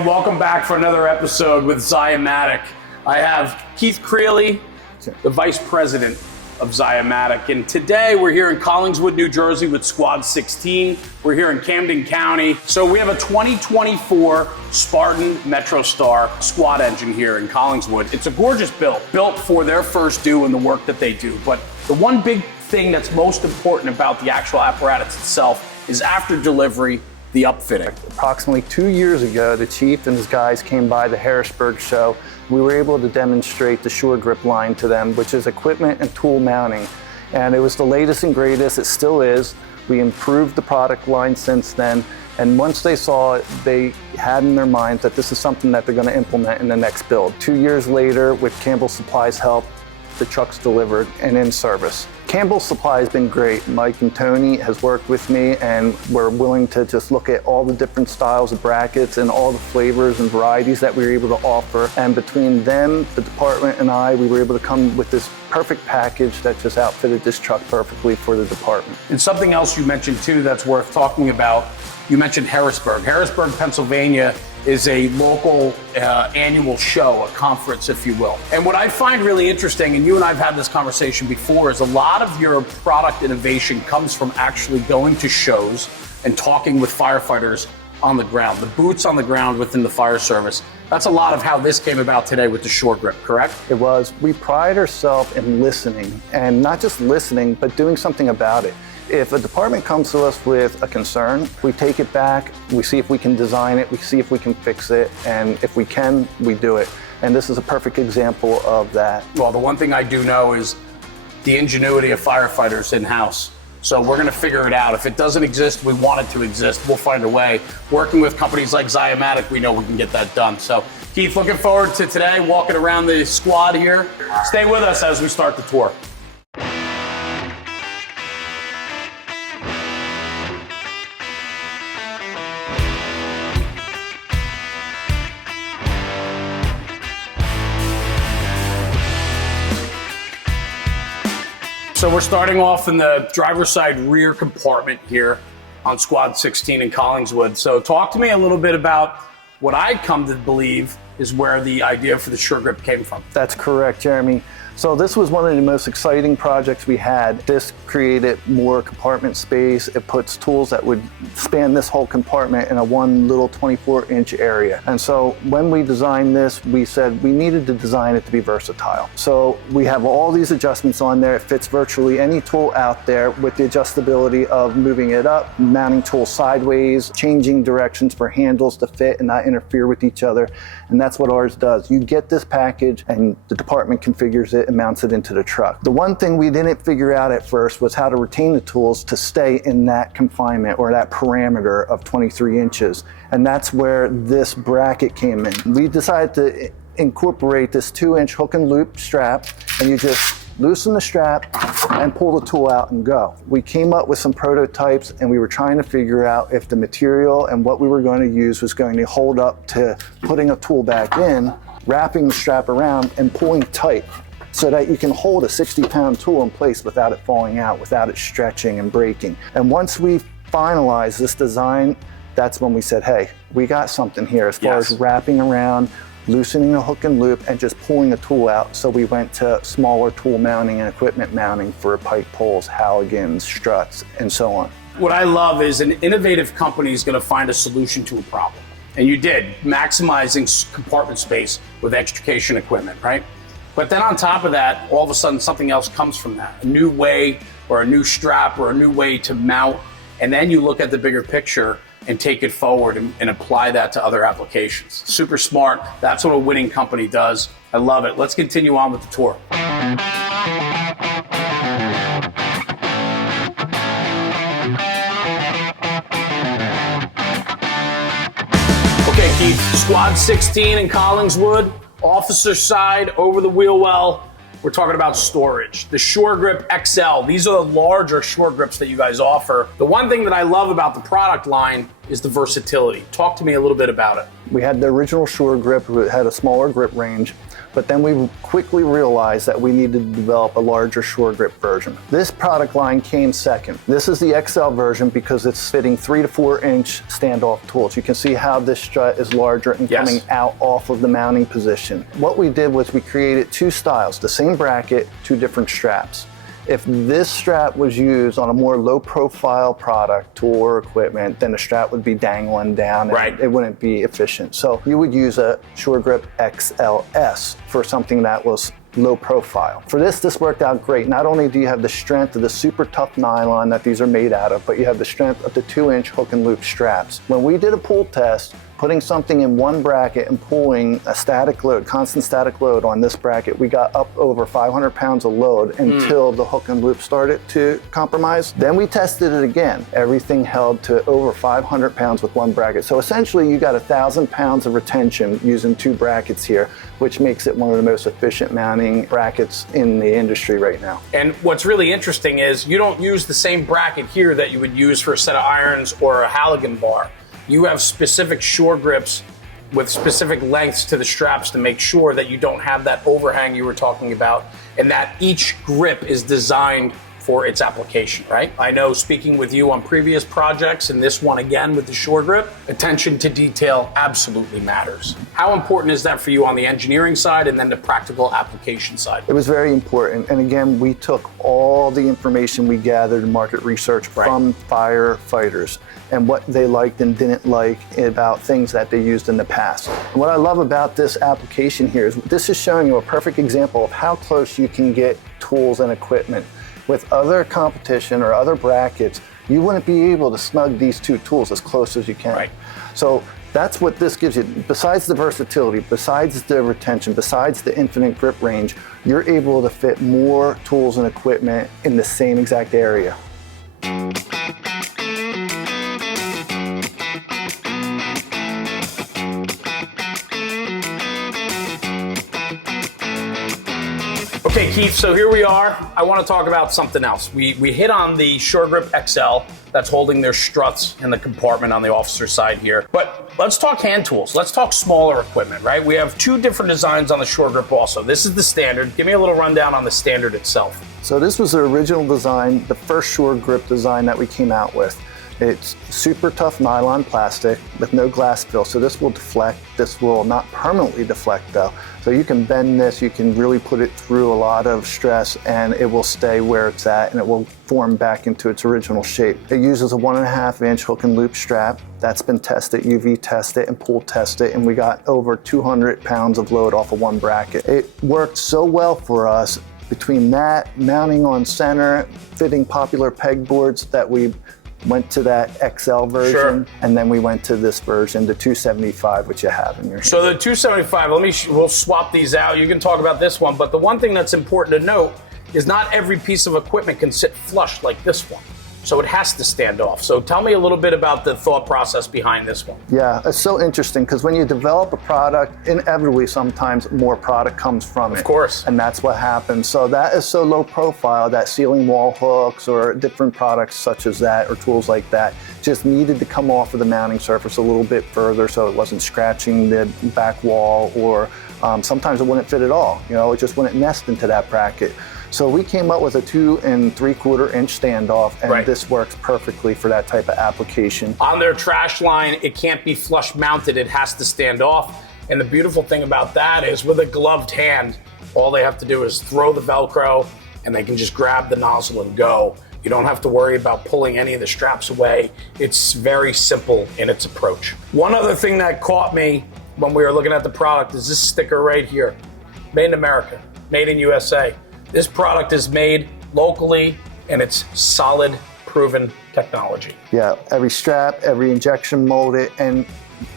everyone. Welcome back for another episode with Ziamatic. I have Keith Creely, the Vice President of Ziamatic. And today we're here in Collingswood, New Jersey with Squad 16. We're here in Camden County. So we have a 2024 Spartan MetroStar squad engine here in Collingswood. It's a gorgeous build, built for their first due and the work that they do. But the one big thing that's most important about the actual apparatus itself is after delivery, the upfitting. Approximately 2 years ago, the chief and his guys came by the Harrisburg show. We were able to demonstrate the Sure Grip line to them, which is equipment and tool mounting. And it was the latest and greatest, it still is. We improved the product line since then. And once they saw it, they had in their minds that this is something that they're going to implement in the next build. 2 years later, with Campbell Supply's help, the truck's delivered and in service. Campbell Supply has been great. Mike and Tony has worked with me, and we're willing to just look at all the different styles of brackets and all the flavors and varieties that we were able to offer. And between them, the department, and I, we were able to come with this perfect package that just outfitted this truck perfectly for the department. And something else you mentioned too that's worth talking about, you mentioned Harrisburg. Harrisburg, Pennsylvania is a local annual show, a conference, if you will. And what I find really interesting, and you and I have had this conversation before, is a lot of your product innovation comes from actually going to shows and talking with firefighters on the ground, the boots on the ground within the fire service. That's a lot of how this came about today with the Sure Grip, correct? It was. We pride ourselves in listening, and not just listening, but doing something about it. If a department comes to us with a concern, we take it back, we see if we can design it, we see if we can fix it, and if we can, we do it. And this is a perfect example of that. Well, the one thing I do know is the ingenuity of firefighters in-house. So we're gonna figure it out. If it doesn't exist, we want it to exist. We'll find a way. Working with companies like Ziamatic, we know we can get that done. So Keith, looking forward to today, walking around the squad here. Stay with us as we start the tour. So we're starting off in the driver's side rear compartment here on Squad 16 in Collingswood. So talk to me a little bit about what I come to believe is where the idea for the Sure Grip came from. That's correct, Jeremy. So this was one of the most exciting projects we had. This created more compartment space. It puts tools that would span this whole compartment in a one little 24-inch area. And so when we designed this, we said we needed to design it to be versatile. So we have all these adjustments on there. It fits virtually any tool out there with the adjustability of moving it up, mounting tools sideways, changing directions for handles to fit and not interfere with each other. And that's what ours does. You get this package and the department configures it and mounts it into the truck. The one thing we didn't figure out at first was how to retain the tools to stay in that confinement or that parameter of 23 inches. And that's where this bracket came in. We decided to incorporate this 2-inch hook and loop strap, and you just loosen the strap and pull the tool out and go. We came up with some prototypes, and we were trying to figure out if the material and what we were going to use was going to hold up to putting a tool back in, wrapping the strap around and pulling tight so that you can hold a 60-pound tool in place without it falling out, without it stretching and breaking. And once we finalized this design, that's when we said, hey, we got something here as far as wrapping around, loosening the hook and loop, and just pulling the tool out. So we went to smaller tool mounting and equipment mounting for pike poles, Halligans, struts, and so on. What I love is an innovative company is gonna find a solution to a problem. And you did, maximizing compartment space with extrication equipment, right? But then on top of that, all of a sudden something else comes from that. A new way or a new strap or a new way to mount. And then you look at the bigger picture and take it forward and apply that to other applications. Super smart. That's what a winning company does. I love it. Let's continue on with the tour. Okay, Keith, Squad 16 in Collingswood. Officer side, over the wheel well, we're talking about storage. The Sure Grip XL, these are the larger Sure Grips that you guys offer. The one thing that I love about the product line is the versatility. Talk to me a little bit about it. We had the original Shore grip, it had a smaller grip range, but then we quickly realized that we needed to develop a larger Shore grip version. This product line came second. This is the XL version because it's fitting 3 to 4 inch standoff tools. You can see how this strut is larger and coming out off of the mounting position. What we did was we created 2 styles, the same bracket, 2 different straps. If this strap was used on a more low profile product, tool or equipment, then the strap would be dangling down and it wouldn't be efficient. So you would use a Shore Grip XLS for something that was low profile. For this worked out great. Not only do you have the strength of the super tough nylon that these are made out of, but you have the strength of the 2-inch hook and loop straps. When we did a pull test, putting something in one bracket and pulling a static load, constant static load on this bracket, we got up over 500 pounds of load until the hook and loop started to compromise. Then we tested it again. Everything held to over 500 pounds with one bracket. So essentially you got 1,000 pounds of retention using 2 brackets here, which makes it one of the most efficient mounting brackets in the industry right now. And what's really interesting is you don't use the same bracket here that you would use for a set of irons or a Halligan bar. You have specific Shore grips with specific lengths to the straps to make sure that you don't have that overhang you were talking about, and that each grip is designed for its application, right? I know, speaking with you on previous projects and this one again with the Shore grip, attention to detail absolutely matters. How important is that for you on the engineering side and then the practical application side? It was very important. And again, we took all the information we gathered in market research from firefighters and what they liked and didn't like about things that they used in the past. And what I love about this application here is this is showing you a perfect example of how close you can get tools and equipment. With other competition or other brackets, you wouldn't be able to snug these 2 tools as close as you can. So that's what this gives you. Besides the versatility, besides the retention, besides the infinite grip range, you're able to fit more tools and equipment in the same exact area. Okay, Keith, so here we are. I want to talk about something else. We hit on the Shore Grip XL that's holding their struts in the compartment on the officer side here. But let's talk hand tools. Let's talk smaller equipment, right? We have 2 different designs on the Shore Grip also. This is the standard. Give me a little rundown on the standard itself. So this was the original design, the first Shore Grip design that we came out with. It's super tough nylon plastic with no glass fill, so this will deflect. This will not permanently deflect though. So you can bend this, you can really put it through a lot of stress and it will stay where it's at and it will form back into its original shape. It uses a 1.5-inch hook and loop strap. That's been tested, UV tested and pull tested, and we got over 200 pounds of load off of one bracket. It worked so well for us between that, mounting on center, fitting popular pegboards that we went to that XL version, and then we went to this version, the 275, which you have in your hand. So the 275, we'll swap these out. You can talk about this one, but the one thing that's important to note is not every piece of equipment can sit flush like this one. So it has to stand off. So tell me a little bit about the thought process behind this one. Yeah, it's so interesting because when you develop a product, inevitably sometimes more product comes from it. Of course. And that's what happens. So that is so low profile that ceiling wall hooks or different products such as that or tools like that just needed to come off of the mounting surface a little bit further so it wasn't scratching the back wall, or sometimes it wouldn't fit at all. You know, it just wouldn't nest into that bracket. So we came up with a 2 3/4-inch standoff, and this works perfectly for that type of application. On their trash line, it can't be flush mounted, it has to stand off. And the beautiful thing about that is with a gloved hand, all they have to do is throw the Velcro and they can just grab the nozzle and go. You don't have to worry about pulling any of the straps away. It's very simple in its approach. One other thing that caught me when we were looking at the product is this sticker right here. Made in America, made in USA. This product is made locally and it's solid, proven technology. Yeah, every strap, every injection molded, and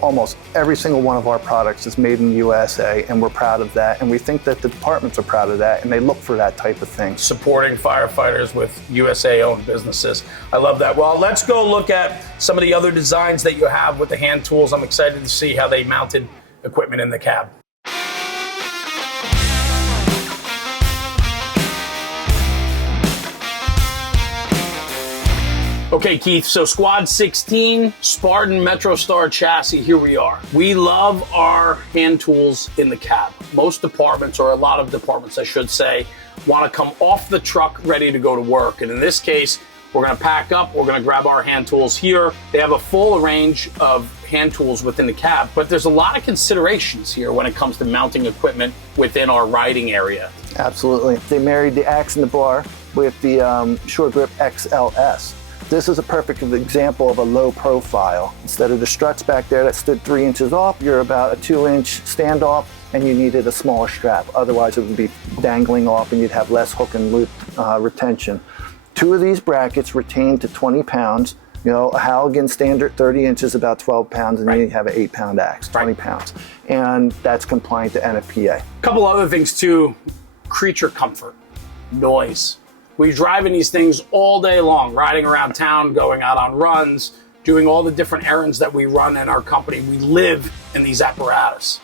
almost every single one of our products is made in the USA, and we're proud of that. And we think that the departments are proud of that, and they look for that type of thing. Supporting firefighters with USA-owned businesses. I love that. Well, let's go look at some of the other designs that you have with the hand tools. I'm excited to see how they mounted equipment in the cab. Okay, Keith, so Squad 16, Spartan MetroStar chassis, here we are. We love our hand tools in the cab. Most departments, or a lot of departments, I should say, want to come off the truck ready to go to work. And in this case, we're going to pack up, we're going to grab our hand tools here. They have a full range of hand tools within the cab, but there's a lot of considerations here when it comes to mounting equipment within our riding area. Absolutely. They married the axe and the bar with the Shore Grip XLS. This is a perfect example of a low profile. Instead of the struts back there that stood 3 inches off, you're about a 2-inch standoff, and you needed a smaller strap. Otherwise, it would be dangling off and you'd have less hook and loop retention. 2 of these brackets retain to 20 pounds. You know, a Halligan standard 30 inches, about 12 pounds, and then you have an 8-pound axe, 20 pounds. And that's compliant to NFPA. A couple other things too, creature comfort, noise. We're driving these things all day long, riding around town, going out on runs, doing all the different errands that we run in our company. We live in these apparatus.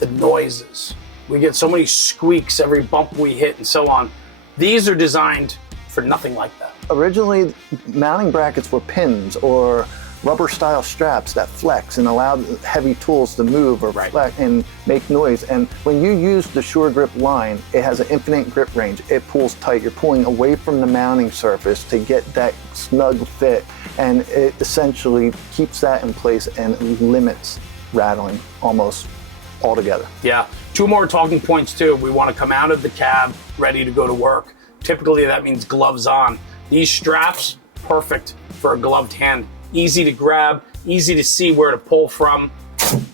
The noises. We get so many squeaks every bump we hit and so on. These are designed for nothing like that. Originally, mounting brackets were pins or rubber style straps that flex and allow heavy tools to move or flex and make noise. And when you use the Shore Grip line, it has an infinite grip range. It pulls tight. You're pulling away from the mounting surface to get that snug fit. And it essentially keeps that in place and limits rattling almost altogether. Yeah. 2 more talking points too. We want to come out of the cab ready to go to work. Typically that means gloves on. These straps, perfect for a gloved hand. Easy to grab, easy to see where to pull from.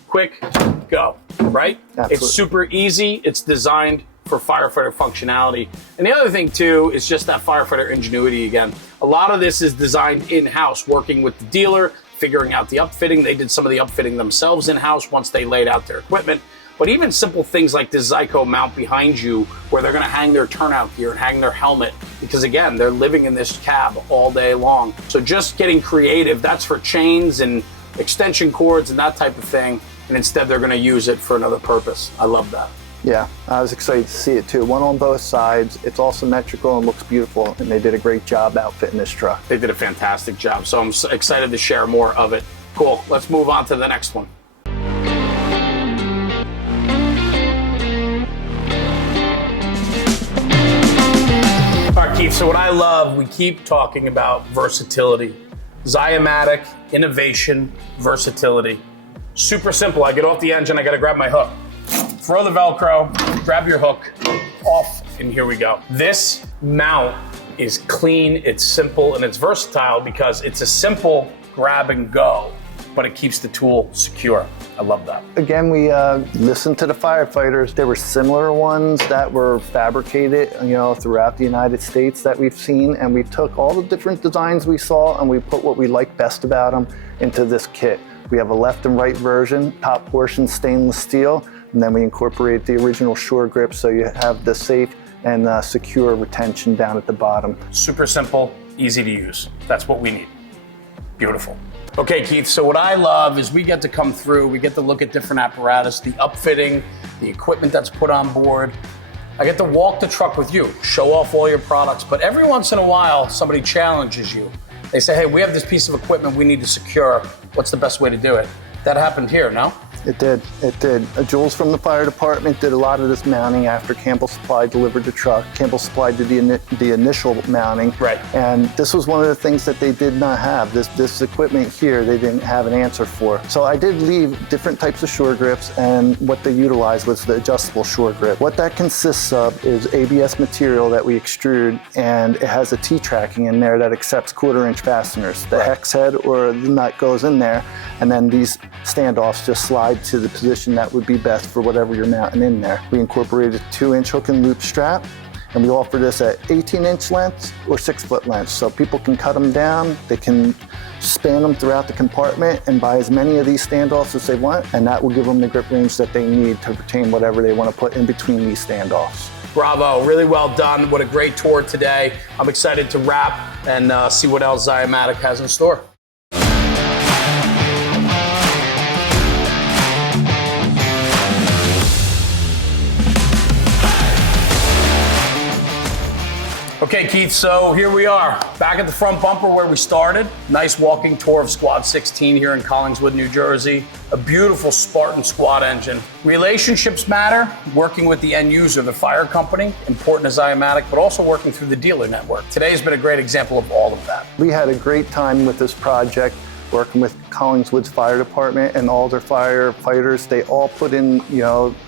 Quick, go, right? Absolutely. It's super easy. It's designed for firefighter functionality. And the other thing too is just that firefighter ingenuity again. A lot of this is designed in-house, working with the dealer, figuring out the upfitting. They did some of the upfitting themselves in-house once they laid out their equipment. But even simple things like this Zico mount behind you, where they're gonna hang their turnout gear and hang their helmet, because again, they're living in this cab all day long. So just getting creative, that's for chains and extension cords and that type of thing, and instead they're gonna use it for another purpose. I love that. Yeah, I was excited to see it too. One on both sides. It's all symmetrical and looks beautiful, and they did a great job outfitting this truck. They did a fantastic job, so I'm excited to share more of it. Cool, let's move on to the next one. All right, Keith, so what I love, we keep talking about versatility. Ziamatic, innovation, versatility. Super simple. I get off the engine, I gotta grab my hook. Throw the Velcro, grab your hook, off, and here we go. This mount is clean, it's simple, and it's versatile because it's a simple grab and go, but it keeps the tool secure. I love that. Again, we listened to the firefighters. There were similar ones that were fabricated, throughout the United States that we've seen, and we took all the different designs we saw and we put what we liked best about them into this kit. We have a left and right version, top portion stainless steel, and then we incorporate the original Shore Grip so you have the safe and secure retention down at the bottom. Super simple, easy to use. That's what we need. Beautiful. Okay, Keith, so what I love is we get to come through, we get to look at different apparatus, the upfitting, the equipment that's put on board. I get to walk the truck with you, show off all your products, but every once in a while, somebody challenges you. They say, hey, we have this piece of equipment we need to secure. What's the best way to do it? That happened here, no? It did. Jules from the fire department did a lot of this mounting after Campbell Supply delivered the truck. Campbell Supply did the initial mounting. Right. And this was one of the things that they did not have. This equipment here, they didn't have an answer for. So I did leave different types of Shore Grips, and what they utilized was the adjustable Shore Grip. What that consists of is ABS material that we extrude, and it has a T-tracking in there that accepts 1/4-inch fasteners. The hex head or the nut goes in there, and then these standoffs just slide to the position that would be best for whatever you're mounting in there. We incorporated a 2-inch hook and loop strap, and we offer this at 18-inch lengths or 6-foot lengths, so people can cut them down, they can span them throughout the compartment and buy as many of these standoffs as they want, and that will give them the grip range that they need to retain whatever they want to put in between these standoffs. Bravo, really well done. What a great tour today. I'm excited to wrap and see what else Ziamatic has in store. Okay, Okay, Keith, so here we are, back at the front bumper where we started. Nice walking tour of Squad 16 here in Collingswood, New Jersey. A beautiful Spartan squad engine. Relationships matter, working with the end user, the fire company, important as Ziamatic, but also working through the dealer network. Today's been a great example of all of that. We had a great time with this project, working with Collingswood's fire department and all their firefighters. They all put in,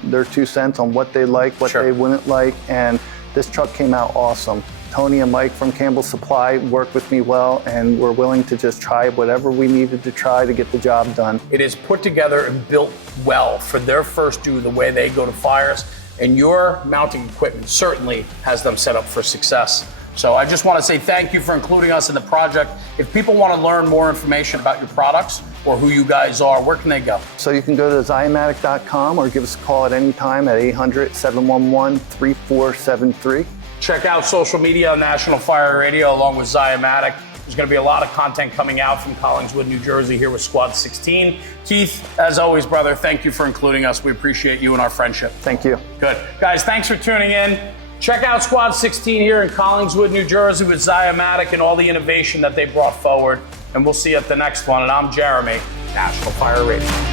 their 2 cents on what they like, what they wouldn't like, and this truck came out awesome. Tony and Mike from Campbell Supply worked with me well and were willing to just try whatever we needed to try to get the job done. It is put together and built well for their first do the way they go to fires, and your mounting equipment certainly has them set up for success. So I just want to say thank you for including us in the project. If people want to learn more information about your products or who you guys are, where can they go? So you can go to ziamatic.com or give us a call at any time at 800-711-3473. Check out social media on National Fire Radio along with Ziamatic. There's going to be a lot of content coming out from Collingswood, New Jersey here with Squad 16. Keith, as always, brother, thank you for including us. We appreciate you and our friendship. Thank you. Good. Guys, thanks for tuning in. Check out Squad 16 here in Collingswood, New Jersey with Ziamatic and all the innovation that they brought forward. And we'll see you at the next one. And I'm Jeremy, National Fire Radio.